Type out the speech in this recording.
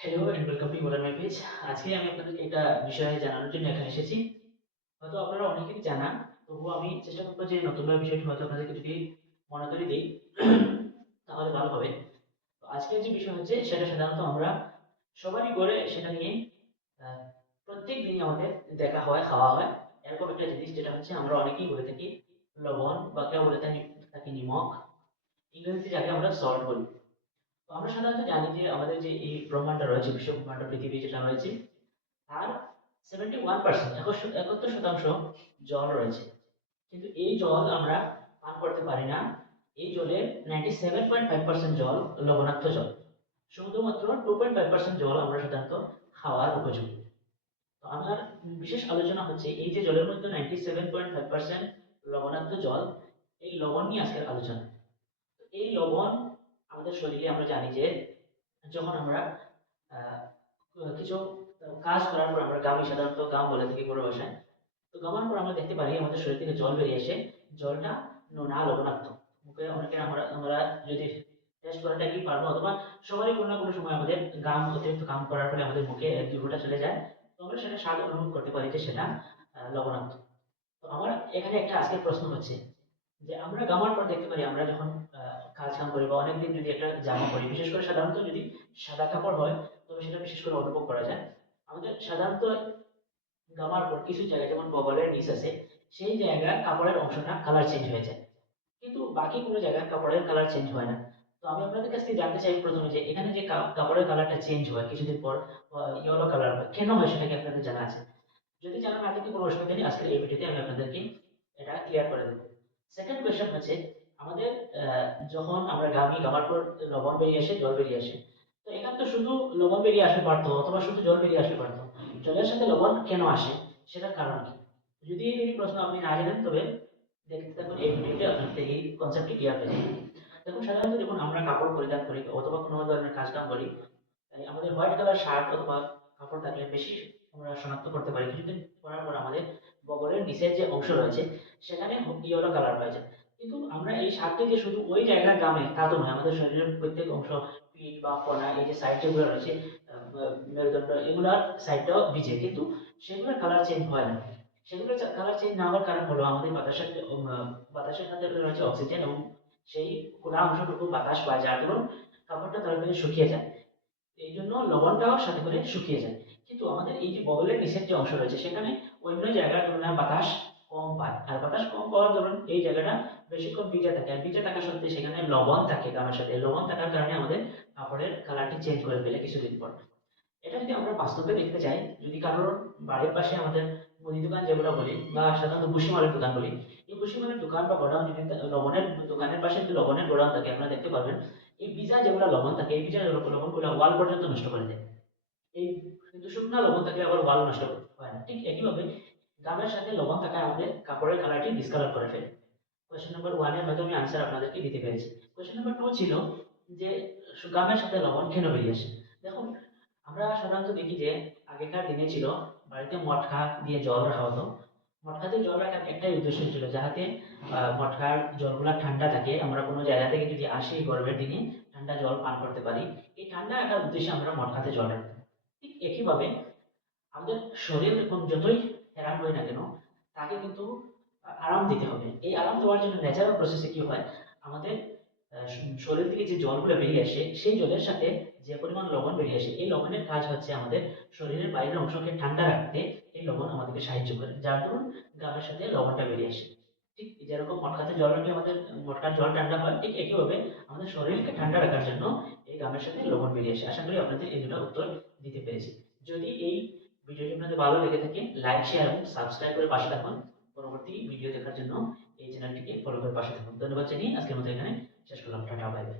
Hello and welcome to মোলার my page. আজকে আমি আপনাদেরকে একটা বিষয়ে জানানোর জন্য এখানে এসেছি। হয়তো আপনারা অনেকেরই জানা, তবুও আমি চেষ্টা করব যে নতুনভাবে বিষয়টি হয়তো আপনাদেরকে যদি মনে করিয়ে দিই তাহলে ভালো হবে। তো আজকের যে বিষয় হচ্ছে সেটা সাধারণত আমরা সবারই ঘরে সেটা নিয়ে আহ, প্রত্যেক দিনই আমাদের দেখা হয়, খাওয়া হয়। এরকম একটা জিনিস যেটা হচ্ছে আমরা অনেকেই বলে থাকি লবণ, বা কেউ বলে থাকি নিমক, ইংরেজিতে যাকে আমরা সল্ট বলি। তো আমরা সাধারণত জানি যে আমাদের যে এই ব্রহ্মাণ্ড রয়েছে, বিশ্ব ব্রহ্মাণ্ড পৃথিবী যেটা রয়েছে, আর 71% 71% জল রয়েছে। কিন্তু এই জল আমরা পান করতে পারি না। এই জলের 97.5% জল লবণাক্ত জল। শুধুমাত্র 2.5% জল আমরা সাধারণত খাওয়ার উপযোগী। তো আমার বিশেষ আলোচনা হচ্ছে এই যে জলের মধ্যে 97.5% লবণাক্ত জল, এই লবণ নিয়ে আজকের আলোচনা। তো এই লবণ আমাদের শরীরে আমরা জানি যে যখন আমরা আহ, কিছু কাজ করার পর আমরা গামি, সাধারণত গাম বলে থাকি বড় ভাষায়। তো গামার পর আমরা দেখতে পারি আমাদের শরীর থেকে জল বেরিয়ে আসে। জলটা নোনা লবণাক্ত। মুখে অনেকে আমরা আমরা যদি টেস্ট করাটা কি পারবো, অথবা সবারই কোনো না কোনো সময় আমাদের গাম, অতিরিক্ত গাম করার ফলে আমাদের মুখে এক দুই ফোঁটা চলে যায়। তো আমরা সেটা স্বাদ অনুভব করতে পারি যে সেটা লবণাক্ত। তো আমার এখানে একটা আজকের প্রশ্ন হচ্ছে যে আমরা গামার পর দেখতে পারি, আমরা যখন কাজ কাম করি বা অনেকদিন যদি একটা জামা পরি, বিশেষ করে সাধারণত যদি সাদা কাপড় হয় তবে সেটা বিশেষ করে অনুভব করা যায়। আমাদের সাধারণত গামার পর কিছু জায়গায়, যেমন বগলের নিচ আছে, সেই জায়গায় কাপড়ের অংশটা কালার চেঞ্জ হয়ে যায়, কিন্তু বাকি কোনো জায়গায় কাপড়ের কালার চেঞ্জ হয় না। তো আমি আপনাদের কাছ থেকে জানতে চাই প্রথমে যে এখানে যে কাপড়ের কালারটা চেঞ্জ হয় কিছুদিন পর, ইয়েলো কালার হয়, কেন হয় সেটা কি আপনাদের জানা আছে? যদি জানা না থাকে কোনো অসুবিধা নেই, আজকের এই ভিডিওতে আমি আপনাদেরকে এটা ক্লিয়ার করে দেবো। সেকেন্ড কোয়েশ্চেন হচ্ছে আমাদের যখন আমরা গামার পর লবণ বেরিয়ে আসে, জল বেরিয়ে আসে। তো এখানে তো শুধু লবণ বেরিয়ে আসলে পারতো, অথবা শুধু জল বেরিয়ে আসলে পারতো। জলের সাথে লবণ কেন আসে, সেটার কারণ কি? যদি এই প্রশ্ন আপনি না জানেন তবে দেখতে থাকুন এই ভিডিওতে, আপনাদের এই কনসেপ্টটি ক্লিয়ার হয়ে যাবে। দেখুন, সাধারণত যখন আমরা কাপড় পরিধান করি অথবা কোনো ধরনের কাজ কাম করি, তাই আমাদের হোয়াইট কালার শার্ট অথবা কাপড় থাকলে বেশি আমরা শনাক্ত করতে পারি। কিছুদিন পরার পর আমাদের বগলের নিচের যে অংশ রয়েছে সেখানে ইয়েলো কালার হয়ে যায়। কিন্তু আমরা এই শার্টটি যে শুধু ওই জায়গার গামে তা তো নয়, আমাদের শরীরের প্রত্যেক অংশ, পিঠ বা কোনা, এই যে সাইড যেগুলো রয়েছে, মেরুদণ্ড, এগুলার সাইডটাও ভিজে, কিন্তু সেগুলোর কালার চেঞ্জ হয় না। সেগুলোর কালার চেঞ্জ না হওয়ার কারণ হলো আমাদের বাতাসের সাথে রয়েছে অক্সিজেন, এবং সেই খোলা অংশটুকু বাতাস পায়, যার দরুন কাপড়টা তাড়াতাড়ি শুকিয়ে যায়। এই জন্য লবণটাও সাথে করে শুকিয়ে যায়। কিন্তু আমাদের এই যে বগলের নিচের যে অংশ রয়েছে সেখানে অন্য জায়গার তুলনায় বাতাস কম পায়, আর বাতাস কম পাওয়ার দরুন এই জায়গাটা বেশিক্ষণ ভিজে থাকে, আর ভিজে থাকা সত্ত্বে সেখানে লবণ থাকে গামের সাথে। লবণ থাকার কারণে আমাদের কাপড়ের কালারটি চেঞ্জ করে ফেলে কিছুদিন পর। এটা যদি আমরা বাস্তবে দেখতে চাই, যদি কারোর বাড়ির পাশে আমাদের মুদি দোকান যেগুলো বলি, বা সাধারণত ভুসিমালের দোকান বলি, এই ভুসিমালের দোকান বা গোডাউন, যদি লবণের দোকানের পাশে যদি লবণের গোডাউন থাকে, আপনারা দেখতে পাবেন এই ভিজা যেগুলো লবণ থাকে, এই ভিজা লবণগুলো ওয়াল পর্যন্ত নষ্ট করে দেয়। এই কিন্তু শুকনা লবণ থাকলে আবার ওয়াল নষ্ট হয় না। ঠিক একইভাবে গামের সাথে লবণ থাকায় আমাদের কাপড়ের কালারটি ডিসকালার করে ফেলে। কোয়েশ্চেন নাম্বার ওয়ানের হয়তো আমি আনসার আপনাদেরকে দিতে পেরেছি। কোয়েশ্চেন নাম্বার টু ছিল যে গামের সাথে লবণ কেন বেরিয়ে আসে। দেখুন, আমরা সাধারণত দেখি যে আগেকার দিনে ছিল বাড়িতে মটকা দিয়ে জল রাখা হতো। মটকা দিয়ে জল রাখার একটাই উদ্দেশ্য ছিল, যাহাতে মটকার জলগুলা ঠান্ডা থাকে, আমরা কোনো জায়গা থেকে যদি আসি গরমের দিনে ঠান্ডা জল পান করতে পারি। এই ঠান্ডা রাখার উদ্দেশ্যে আমরা মটকাতে জল রাখতাম। ঠিক একইভাবে আমাদের শরীর যখন যতই হ্যারান হয় না কেন, তাকে কিন্তু আরাম দিতে হবে। এই আরাম দেওয়ার জন্য ন্যাচারাল প্রসেসে কি হয়, আমাদের শরীর থেকে যে জলগুলো বেরিয়ে আসে সেই জলের সাথে যে পরিমাণ লবণ বেরিয়ে আসে, এই লবণের কাজ হচ্ছে আমাদের শরীরের বাইরের অংশকে ঠান্ডা রাখতে। এই লবণ আমাদেরকে সাহায্য করে, যার দরুন গামের সাথে লবণটা বেরিয়ে আসে। ঠিক যেরকম মটকাতে জল রাখলে আমাদের মটকার জল ঠান্ডা হয়, ঠিক একইভাবে আমাদের শরীরকে ঠান্ডা রাখার জন্য এই গামের সাথে লবণ বেরিয়ে আসে। আশা করি আপনাদের এই দুটো উত্তর দিতে পেরেছি। যদি এই ভিডিওটি আপনাদের ভালো লেগে থাকে, লাইক, শেয়ার এবং সাবস্ক্রাইব করে পাশে থাকুন। পরবর্তী ভিডিও দেখার জন্য এই চ্যানেলটিকে ফলো করে পাশে থাকুন। ধন্যবাদ জানিয়ে আজকের মতো এখানে শেষ করলাম। Tata, bye bye.